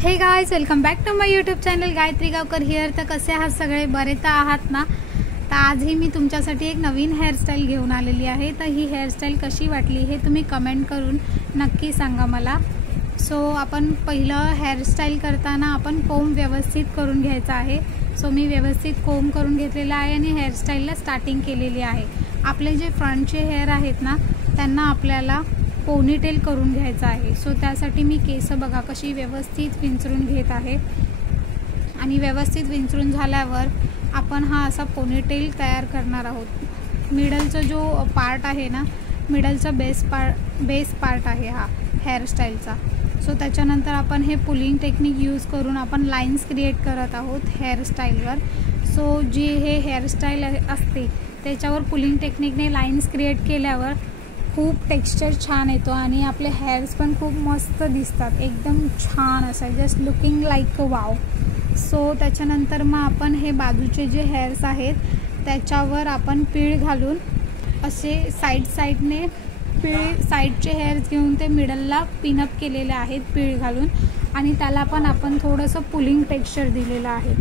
हे guys, welcome back to my YouTube channel Gayatri Gavkar here. तर कसे आहात सगळे? बरे तर आहात ना? तर आजही मी तुमच्यासाठी एक नवीन हेअरस्टाईल घेऊन आलेली आहे। तर ही हेअरस्टाईल कशी वाटली हे तुम्ही कमेंट करून नक्की सांगा मला। सो आपण पहिलं हेअरस्टाईल करताना आपण कोम व्यवस्थित करून घ्यायचा आहे। सो मी व्यवस्थित कोम करून घेतलेला आहे आणि हेअरस्टाईलला स्टार्टिंग केलेली आहे। आपले जे फ्रंटचे हेअर आहेत ना, त्यांना आपल्याला पोनीटेल करून घ्यायचा आहे। सो त्यासाठी मी केस बघा कशी व्यवस्थित विंचरून घेत आहे आणि व्यवस्थित विंचरून झाल्यावर आपण हा असा पोनीटेल तयार करणार आहोत। मिडलचा जो पार्ट आहे ना, मिडलचा बेस पार्ट आहे हा हेअरस्टाईलचा। सो त्याच्यानंतर आपण हे पुलिंग टेक्निक यूज करून आपण लाईन्स क्रिएट करत आहोत हेअरस्टाईलवर। सो जी हे हेअरस्टाईल असते त्याच्यावर पुलिंग टेक्निकने लाईन्स क्रिएट केल्यावर खूप टेक्स्चर छान येतो आणि आपले हेअर्स पण खूप मस्त दिसतात, एकदम छान असं just looking like a wow. So त्याच्यानंतर मग आपण हे बाजूचे जे हेअर्स आहेत त्याच्यावर आपण पीळ घालून असे साईडने साईडचे हेअर्स घेऊन ते मिडलला पिनअप केलेले आहेत पीळ घालून, आणि त्याला पण आपण थोडंसं पुलिंग टेक्स्चर दिलेलं आहे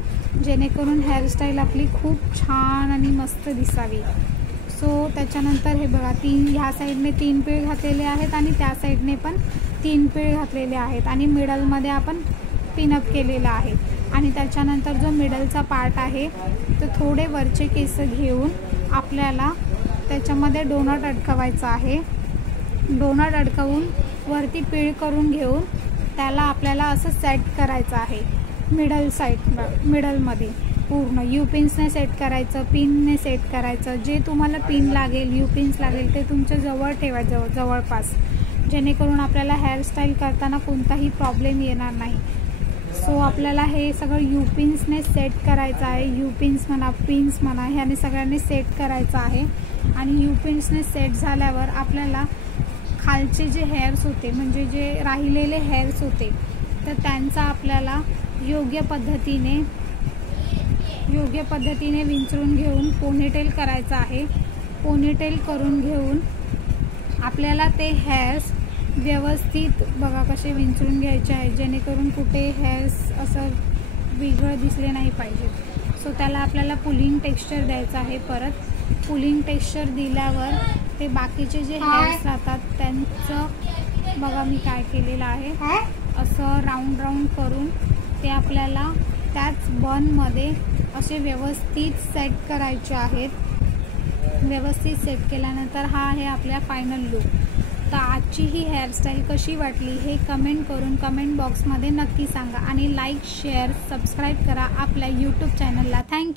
जेणेकरून हेअरस्टाईल आपली खूप छान आणि मस्त दिसावी। सो त्याच्यानंतर हे बघा ह्या साईडने 3 पीळ घातलेले आहेत आणि त्या साईडने पण 3 पीळ घातलेले आहेत आणि मिडलमध्ये आपण पिनअप केलेला आहे। आणि त्याच्यानंतर जो मिडलचा पार्ट आहे तो थोडे वरचे केस घेऊन आपल्याला त्याच्यामध्ये डोनट अडकवायचा आहे। डोनट अडकवून वरती पीळ करून घेऊन त्याला आपल्याला असं सेट करायचं आहे मिडलमध्ये पूर्ण यू पिन्सने सेट करायचं, पिनने सेट करायचं। जे तुम्हाला पिन लागेल, यू पिन्स लागेल ते तुमच्या जवळ ठेवायचं जवळपास, जेणेकरून आपल्याला हेअरस्टाईल करताना कोणताही प्रॉब्लेम येणार नाही। सो आपल्याला हे सगळं यू पिन्सने सेट करायचं आहे। यू पिन्स म्हणा, पिन्स म्हणा, ह्याने सगळ्यांनी सेट करायचं आहे। आणि यू पिन्सने सेट झाल्यावर आपल्याला खालचे जे हेअर्स होते म्हणजे जे राहिलेले हेअर्स होते तर त्यांचा आपल्याला योग्य पद्धतीने विंचरून घेऊन पोनीटेल करायचं आहे। पोनीटेल करून घेऊन आपल्याला ते हेअर्स व्यवस्थित बघा कसे विंचरून घ्यायचे आहे जेणेकरून कुठे हेअर्स असं वेगळं दिसले नाही पाहिजेत। सो त्याला आपल्याला पुलिंग टेक्स्चर द्यायचं आहे। परत पुलिंग टेक्स्चर दिल्यावर ते बाकीचे जे हेअर्स राहतात त्यांचं बघा मी काय केलेलं आहे, असं राऊंड करून ते आपल्याला त्याच बनमध्ये असे व्यवस्थित सेट करायचे आहेत। व्यवस्थित सेट केल्यानंतर हा आहे आपल्या फायनल लुक। तर आजची ही हेअरस्टाईल कशी वाटली हे कमेंट करून कमेंट बॉक्समध्ये नक्की सांगा आणि लाईक, शेअर, सबस्क्राईब करा आपल्या यूट्यूब चॅनलला। थँक्यू।